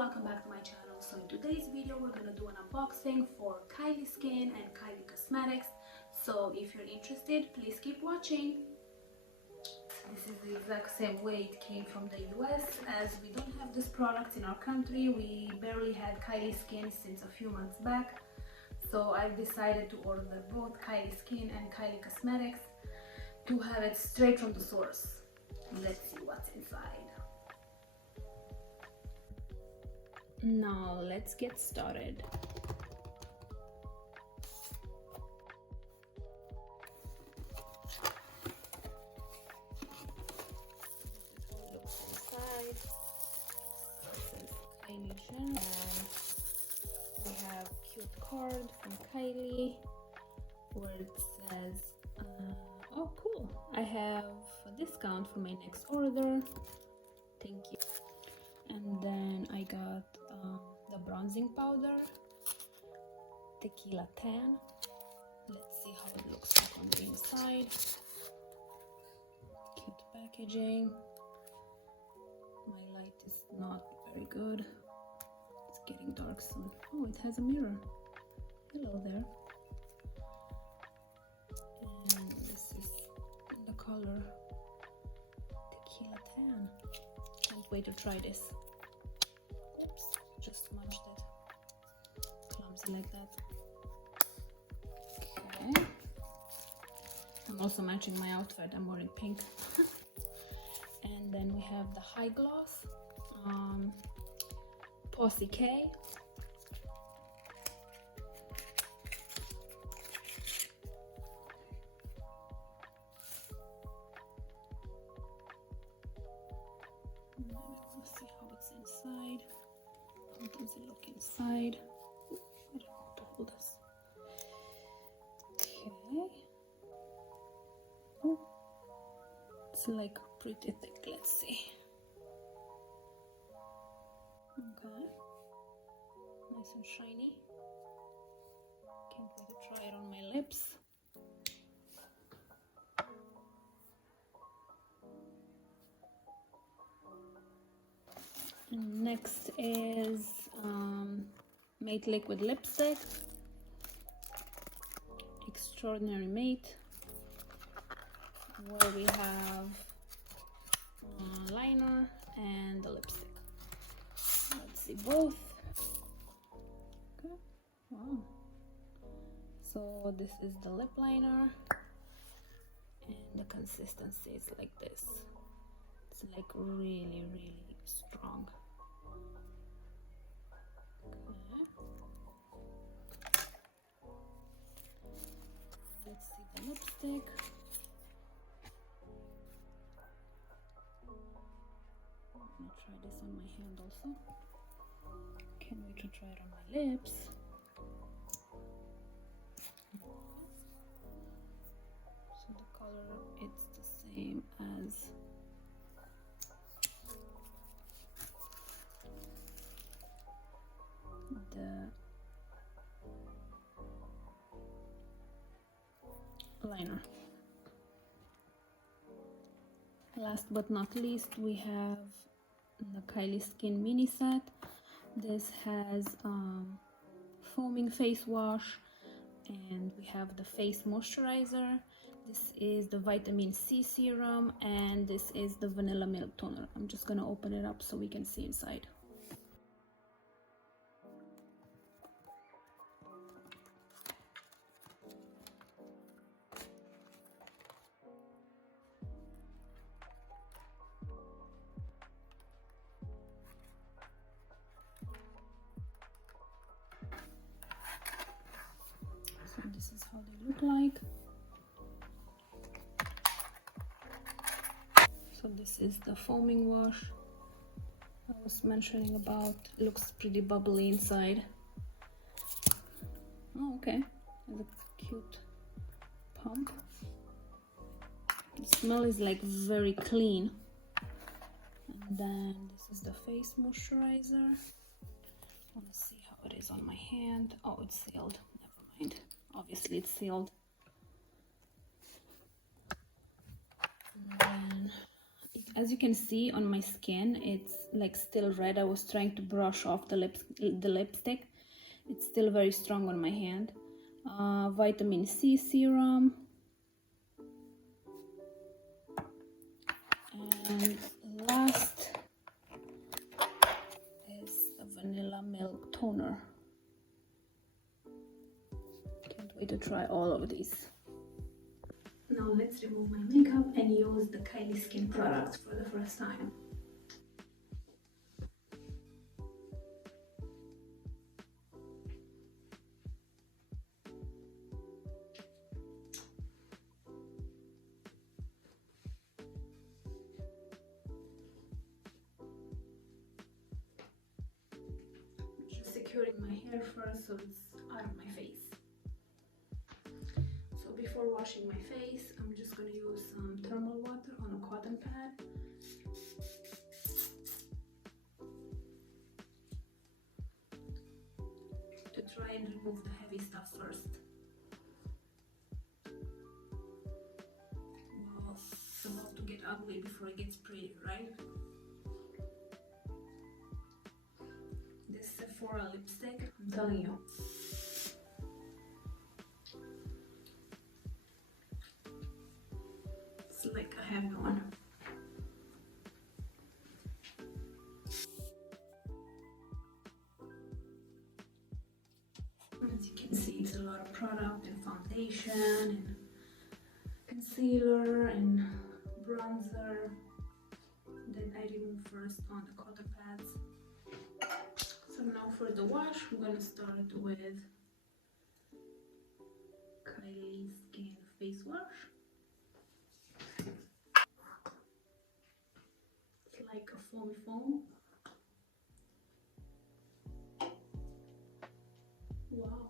welcome back to my channel. So in today's video we're gonna do an unboxing for Kylie Skin and Kylie Cosmetics. So if you're interested, please keep watching. This is the exact same way it came from the US, as we don't have this product in our country. We barely had Kylie Skin since a few months back. So I've decided to order both Kylie Skin and Kylie Cosmetics to have it straight from the source. Let's see what's inside. Now let's get started. Looks inside. This is Kylie Skin. We have cute card from Kylie where it says, oh cool, I have a discount for my next order. Thank you. And then I got the bronzing powder, tequila tan. Let's see how it looks like on the inside. Cute packaging. My light is not very good. It's getting dark soon. Oh, it has a mirror. Hello there. And this is the color tequila tan. Can't wait to try this. Oops, just smudged it. Clumsy like that. Okay. I'm also matching my outfit. I'm wearing pink. And then we have the High Gloss Posse K. Let's see how it's inside. How does it look inside? I don't know how to hold this. Okay. Oh, it's like pretty thick. Let's see. Okay. Nice and shiny. Can't wait to try it on my lips. And next is Matte Liquid Lipstick, Extraordinary Matte, where we have liner and the lipstick. Let's see both. Okay. Wow. So this is the lip liner, and the consistency is like this. It's like really, really strong. Okay. Let's see the lipstick. I'm gonna try this on my hand also. Can't wait to try it on my lips. So the color, it's the same as the liner. Last but not least, we have the Kylie Skin Mini set. This has foaming face wash, and we have the face moisturizer. This is the vitamin C serum, and this is the vanilla milk toner. I'm just gonna open it up so we can see inside. So this is how they look like. So this is the foaming wash I was mentioning about. It looks pretty bubbly inside. Oh, okay. There's a cute pump. The smell is like very clean. And then this is the face moisturizer. I want to see how it is on my hand. Oh, it's sealed. Never mind. Obviously it's sealed. And then As you can see on my skin, it's like still red. I was trying to brush off the lipstick. It's still very strong on my hand. Vitamin C serum. And last is a vanilla milk toner. Can't wait to try all of these. Now let's remove my makeup and use the Kylie Skin products for the first time. Just securing my hair first so it's out of my face. So before washing my face, I'm just going to use some thermal water on a cotton pad. To try and remove the heavy stuff first. Well, it's about to get ugly before it gets pretty, right? This Sephora lipstick, I'm telling you. It's like a heavy one. As you can see, it's a lot of product and foundation and concealer and bronzer that I remove first on the cotton pads. So now for the wash, I'm going to start with Kylie Skin Face Wash. It's like a foamy foam. Wow.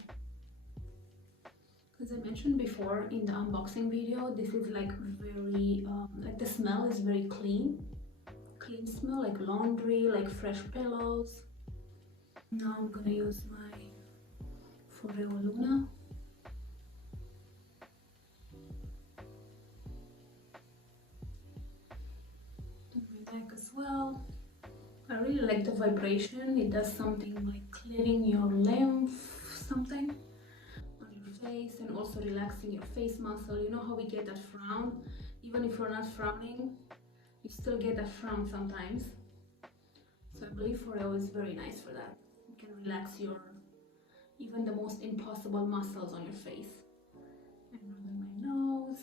As I mentioned before in the unboxing video, this is like very, like the smell is very clean. Clean smell, like laundry, like fresh pillows. Now I'm gonna use my Foreo Luna. On my neck as well. I really like the vibration. It does something like clearing your lymph, something on your face, and also relaxing your face muscle. You know how we get that frown? Even if you're not frowning, you still get that frown sometimes. So I believe Foreo is very nice for that. You can relax your, even the most impossible muscles on your face. I'm rubbing my nose.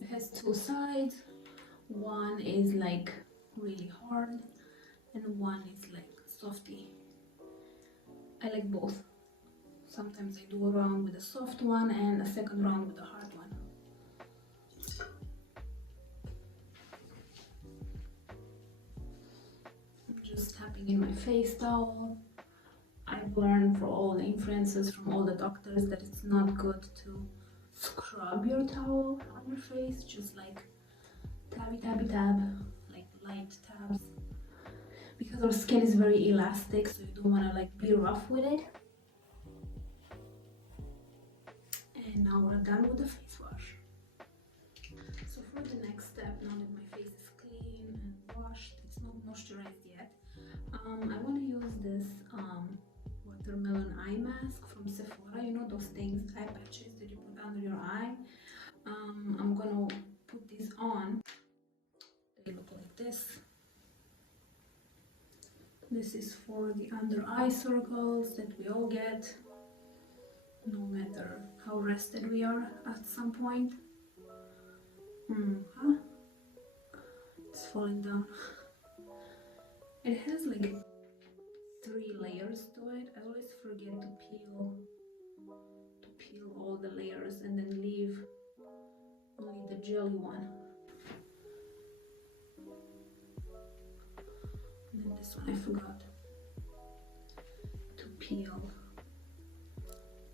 It has two sides. One is like really hard and one is like softy. I like both. Sometimes I do a round with a soft one and a second round with a hard one. I'm just tapping in my face towel. I've learned from all the influences from all the doctors that it's not good to scrub your towel on your face, just like tab, like light tabs, because our skin is very elastic, so you don't want to like be rough with it. And now we're done with the face wash. So for the next step, now that my face is clean and washed, it's not moisturized yet, I want to use this watermelon eye mask from Sephora. You know those things, eye patches that you put under your eye. I'm gonna put these on. They look like this. This is for the under eye circles that we all get, no matter how rested we are at some point. It's falling down. It has like 3 layers to it. I always forget to peel all the layers and then leave only the jelly one. And then this one I forgot to peel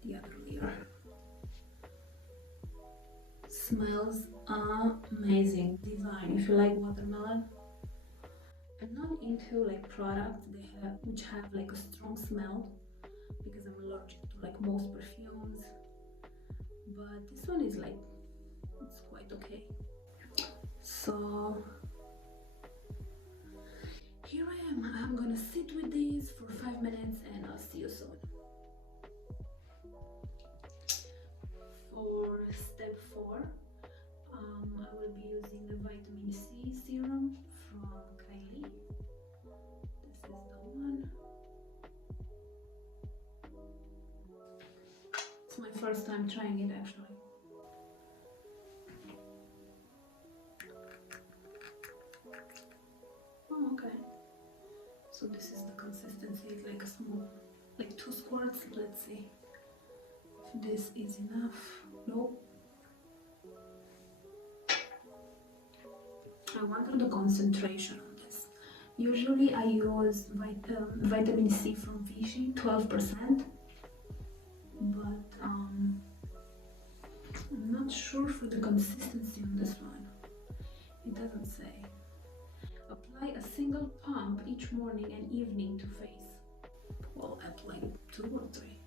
the other layer. Smells amazing, divine. If you like watermelon. I'm not into like products which have like a strong smell, because I'm allergic to like most perfumes, but this one is like, it's quite okay. So here I am. I'm gonna sit with these for 5 minutes and I'll see you soon. For step 4, I will be using the vitamin C serum from Kylie. This is the one. It's my first time trying it actually. Oh, okay. So this is the consistency. It's like a small, like 2 squirts. Let's see if this is enough. Nope. I wonder the concentration on this. Usually I use vitamin C from Vichy, 12%, but I'm not sure for the consistency on this one. It doesn't say. Apply a single pump each morning and evening to face. Well, apply 2 or 3.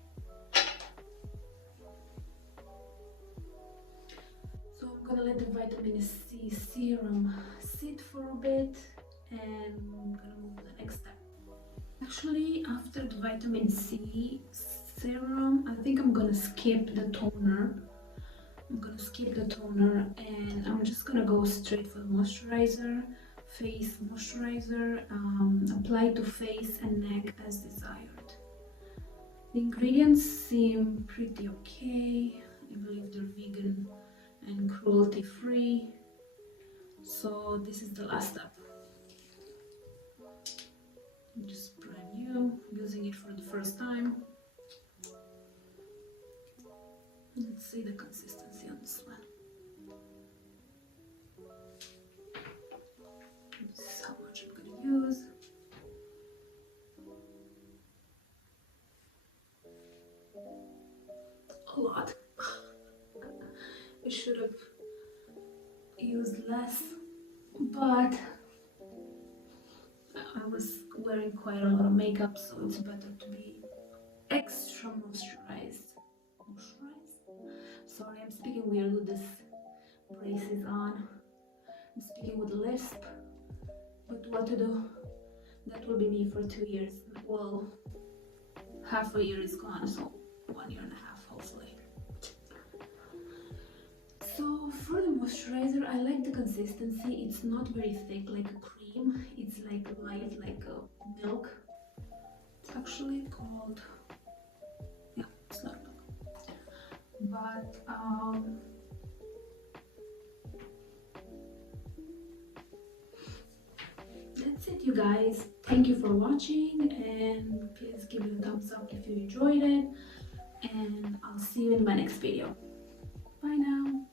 So I'm gonna let the vitamin C serum sit for a bit and I'm gonna move to the next step. Actually, after the vitamin C serum, I think I'm gonna skip the toner. And I'm just gonna go straight for the moisturizer. Face moisturizer, apply to face and neck as desired. The ingredients seem pretty okay. I believe they're vegan and cruelty free. So this is the last step. Just brand new, using it for the first time. Let's see the consistency on this one. This is how much I'm gonna use. A lot. I should have used less, but I was wearing quite a lot of makeup, so it's better to be extra moisturized. Sorry, I'm speaking weird with this braces on. I'm speaking with a lisp, but what to do? That will be me for 2 years. Well, half a year is gone, so 1.5 years hopefully. So for the moisturizer, I like the consistency. It's not very thick like a cream. It's like light like a milk. It's actually called, yeah, it's not milk. But that's it, you guys. Thank you for watching, and please give it a thumbs up if you enjoyed it, and I'll see you in my next video. Bye now.